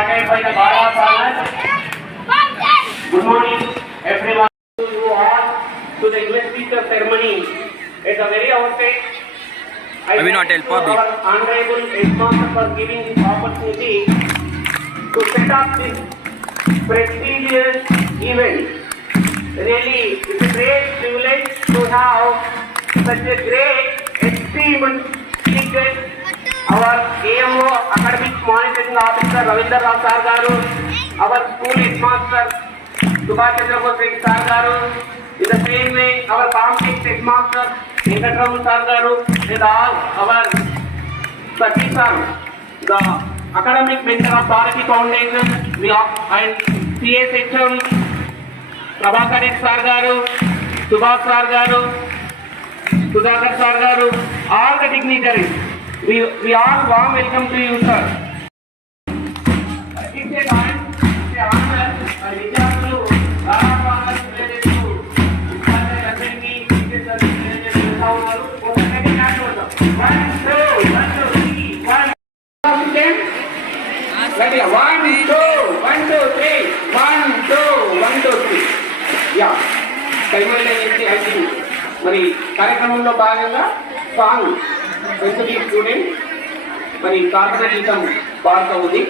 started by the Bar of Honor. Good morning, everyone. You all to the investiture ceremony. At the very outset, I thank our honorable headmaster for giving this opportunity to set up this prestigious event. Really, it's a great privilege to have such a great, esteemed speaker, our AMO, Academic Monitoring Officer Ravindra Rao Sir Garu, our school headmaster Subhash Chandra Bose Sir Garu, in the same way our complex headmaster Venkatraman Sir Garu, and all our Sati Sir, the academic mentor of Bharati Foundation, and CA section Prabhakar Sir Garu, Subhash Sir Garu, Sudhakar Sir Garu, all the dignitaries. We all warm welcome to you, sir. It's a honor విద్యార్థులు దాదాపు related to assembly teachers related to ఉన్నారు. ఒకటి కాదు 1 2 1 2 3 1 ready 1 2 1 2 3 1 2 1 2 3 yeah simultaneously active. మరి కార్యక్రమంలో భాగంగా song student మరి ప్రార్థన గీతం పాడుతూ ఉంది.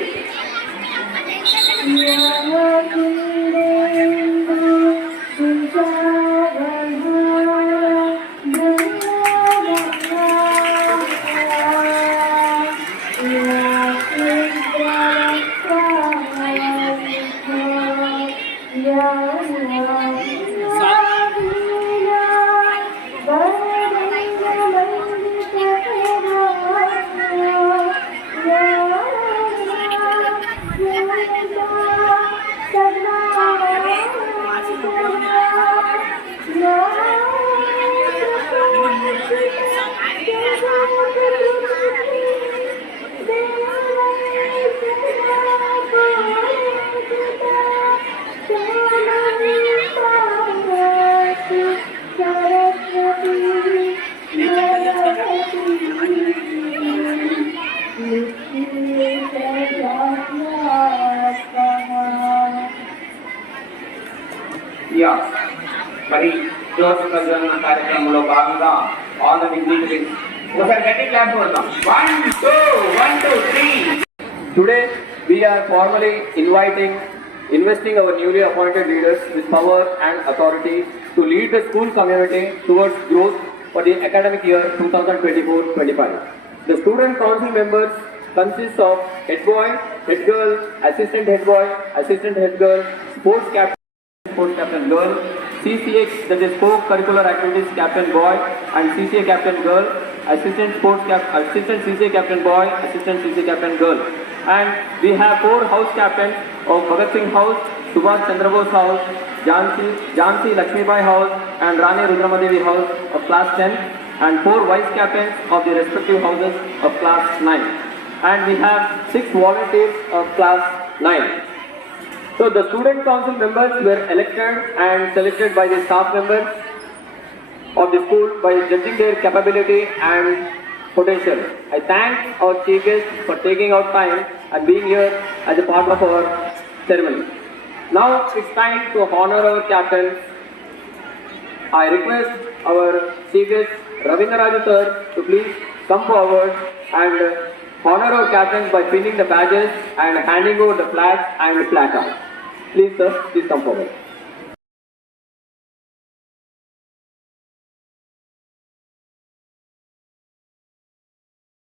మరి జ్యోతి ప్రజ్వలన కార్యక్రమంలో భాగంగా ఆల్ ద డిగ్నిటరీస్ ఒకసారి గట్టి క్లాప్ కొడదాం. 1 2 1 2 3. Today we are formally investing our newly appointed leaders with power and authority to lead the school community towards growth for the academic year 2024-25. The student council members consist of head boy, head girl, assistant head boy, assistant head girl, sports captain girl, CCA, that is co-curricular activities captain boy and CCA captain girl, assistant CCA captain boy, assistant CCA captain girl. And we have 4 house captains of Bhagat Singh House, Subhash Chandra Bose House, Jhansi Lakshmibai House and Rani Rudramadevi House of class 10, and 4 vice captains of the respective houses of class 9. And we have 6 volunteers of class 9. So the student council members were elected and selected by the staff members of the school by judging their capability and potential. I thank our chief guest for taking out time and being here as a part of our ceremony. Now it's time to honor our captains. I request our chief guest Ravindra Raju sir to please come forward and honor our captains by pinning the badges and handing over the flags and the placard. Please sir, please come forward.